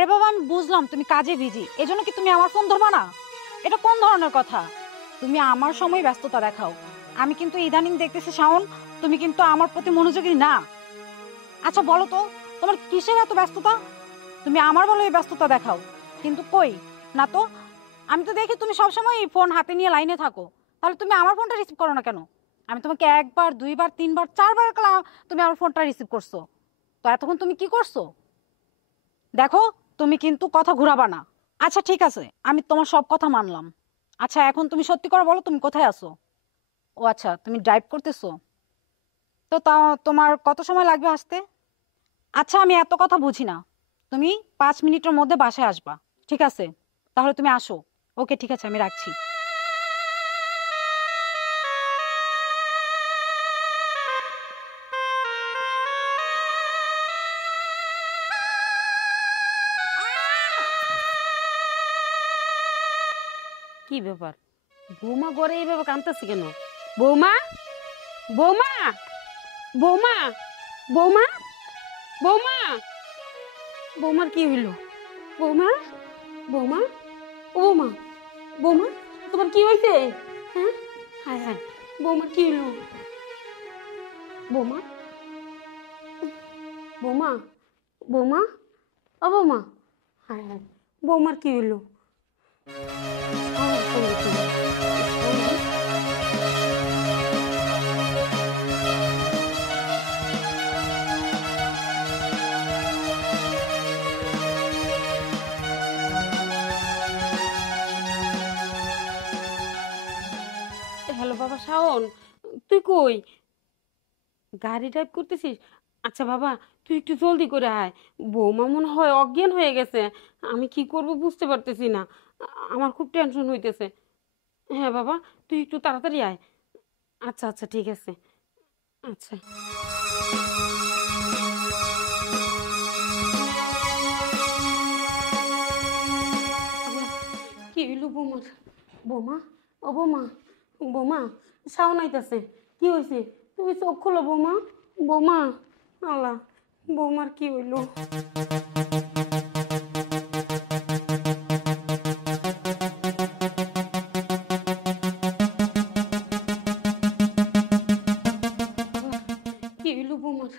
আরে বাবা আমি বুঝলাম তুমি কাজে বিজি, এজন্য কি তুমি আমার ফোন ধরবা না? এটা কোন ধরনের কথা? তুমি আমার সময় ব্যস্ততা দেখাও। আমি কিন্তু ইদানিং দেখতেছি শাওন, তুমি কিন্তু আমার প্রতি মনোযোগী না। আচ্ছা বলো তো, তোমার কিসের এত ব্যস্ততা? তুমি আমার বলে ব্যস্ততা দেখাও, কিন্তু কই না তো। আমি তো দেখি তুমি সবসময় ফোন হাতে নিয়ে লাইনে থাকো, তাহলে তুমি আমার ফোনটা রিসিভ করো না কেন? আমি তোমাকে একবার দুইবার তিনবার চারবার তুমি আমার ফোনটা রিসিভ করছো, তো এতক্ষণ তুমি কি করছো? দেখো, তুমি কিন্তু কথা ঘুরাবা না। আচ্ছা ঠিক আছে, আমি তোমার সব কথা মানলাম। আচ্ছা এখন তুমি সত্যি করে বলো, তুমি কোথায় আছো? ও আচ্ছা, তুমি ড্রাইভ করতেছো। তো তা তোমার কত সময় লাগবে আসতে? আচ্ছা আমি এত কথা বুঝি না, তুমি 5 মিনিটের মধ্যে বাসায় আসবা। ঠিক আছে, তাহলে তুমি আসো। ওকে ঠিক আছে, আমি রাখছি। কি ব্যাপার? বৌমা ঘরে এইভাবে কাঁদতেছে কেন? বৌমা, বৌমা, বৌমা, বৌমা, বৌমা, বৌমার কি হইলো? বৌমা, বৌমা, ও বৌমা, বৌমা, তোমার কি হয়েছে? হ্যাঁ, হায় হায়, বৌমার কি হইলো? বৌমা, বৌমা, বৌমা, ও বৌমা, হায় হায়, বৌমার কি হইলো? শাওনের সঙ্গে কি হলো? শাওন, হ্যালো বাবা শাওন, তুই কই? গাড়ি ড্রাইভ করতেছিস? আচ্ছা বাবা, তুই একটু জলদি করে আয়। বৌমা মনে হয় অজ্ঞান হয়ে গেছে। আমি কি করব বুঝতে পারতেছি না। আমার খুব টেনশন হইতেছে। হ্যাঁ বাবা, তুই একটু তাড়াতাড়ি আয়। আচ্ছা আচ্ছা ঠিক আছে। আচ্ছা। আল্লাহ, কি হইল বৌমার? বৌমা, ও বৌমা, বৌমা, শাওন আইতাছে। কি হয়েছে? তুমি চোখ খোলো বৌমা। বৌমা, আল্লাহ, বৌমার কি হইল? কি হইল বৌমার?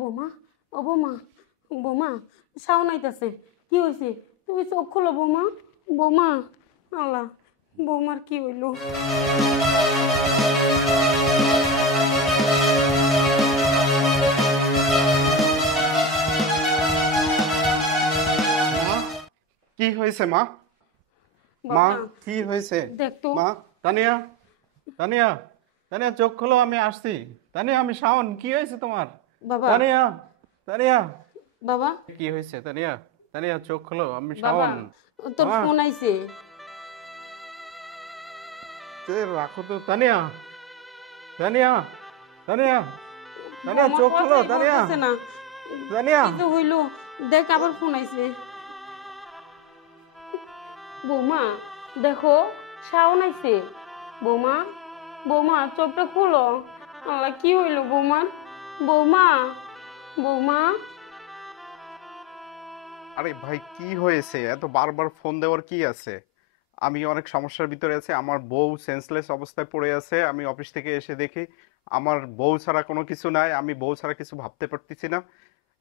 বৌমা, ও বৌমা, বৌমা, শাওন আইতাছে। কি হয়েছে? তুমি চোখ খোলো বৌমা। বৌমা, আল্লাহ, বৌমার কি হইল? মা, কি হয়েছে মা? মা, বাবা, কি হয়েছে? দেখ তো। মা, তানিয়া, তানিয়া, তানিয়া চোখ খোলো, আমি আসছি। তানিয়া, আমি শাওন, কি হয়েছে তোমার? বাবা, তানিয়া, তানিয়া, বাবা, কি হয়েছে? তানিয়া, তানিয়া চোখ খোলো, আমি বাবা, শাওন। তোর মা, ফোন আইছে। রাখো তো। তানিয়া, তানিয়া, তানিয়া, তানিয়া বৌমা চোখ খোলো। কথাই তানিয়া, বলতেছে না। তানিয়া, কি যে হইল? দেখ আবার ফোন আইছে। বৌমা, দেখো, শাওন আইছে। বৌমা, বৌমা চোখটা খুলো। আল্লাহ, কি হইল বৌমার? বৌমা, বৌমা, আরে ভাই, কি হয়েছে? এত বারবার ফোন দেওয়ার কি আছে? আমি অনেক সমস্যার ভিতরে আছি। আমার বউ সেন্সলেস অবস্থায় পড়ে আছে। আমি অফিস থেকে এসে দেখি আমার বউ ছাড়া কোনো কিছু নাই। আমি বউ ছাড়া কিছু ভাবতে পারতেছি না।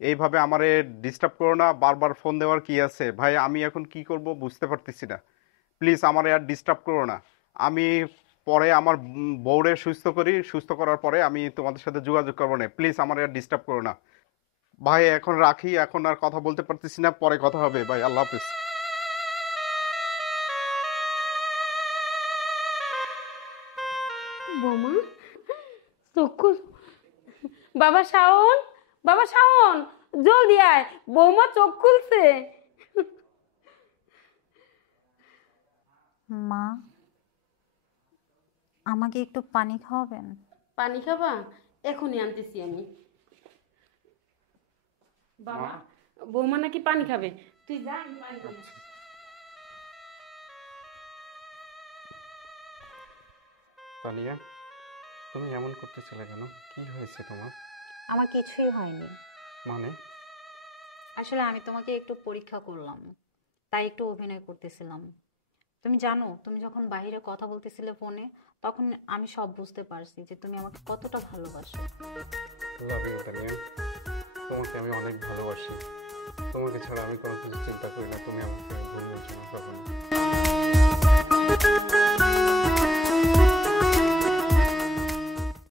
এইভাবে আমারে ডিস্টার্ব করো না। বারবার ফোন দেওয়ার কি আছে ভাই? আমি এখন কি করব বুঝতে পারতেছি না। প্লিজ আমারে আর ডিস্টার্ব করো না। আমি পরে আমার বউরে সুস্থ করি। সুস্থ করার পরে আমি তোমাদের সাথে যোগাযোগ করবো না। প্লিজ আমারে আর ডিস্টার্ব করো না। ভাই এখন রাখি, এখন আর কথা বলতে পারতেছি না। পরে কথা হবে ভাই, আল্লাহ হাফিজ। বৌমা চোখ খুল। বাবা শাওন, বাবা শাওন, জলদি আয়, বৌমা চোখ খুলছে। মা, আমাকে একটু পানি খাওয়াবেন? পানি খাবা? এখনই আনতেছি আমি। মা, বাবা, বৌমা নাকি পানি খাবে। তুই যা, আমি পানি খাবো। আচ্ছা। তানিয়া, তুমি এমন করতেছিলে কেন? কি হয়েছে তোমার? আমার কিছুই হয়নি। মানে? আসলে আমি তোমাকে একটু পরীক্ষা করলাম, তাই একটু অভিনয় করতেছিলাম। তুমি জানো, তুমি যখন বাইরে কথা বলতেছিলে ফোনে, তখন আমি সব বুঝতে পারছি যে তুমি আমাকে কতটা ভালোবাসো। লাভ ইউ তানিয়া, তোমাকে আমি অনেক ভালোবাসি। তোমাকে ছাড়া আমি কোনো কিছু চিন্তা করি না, তুমি আমাকে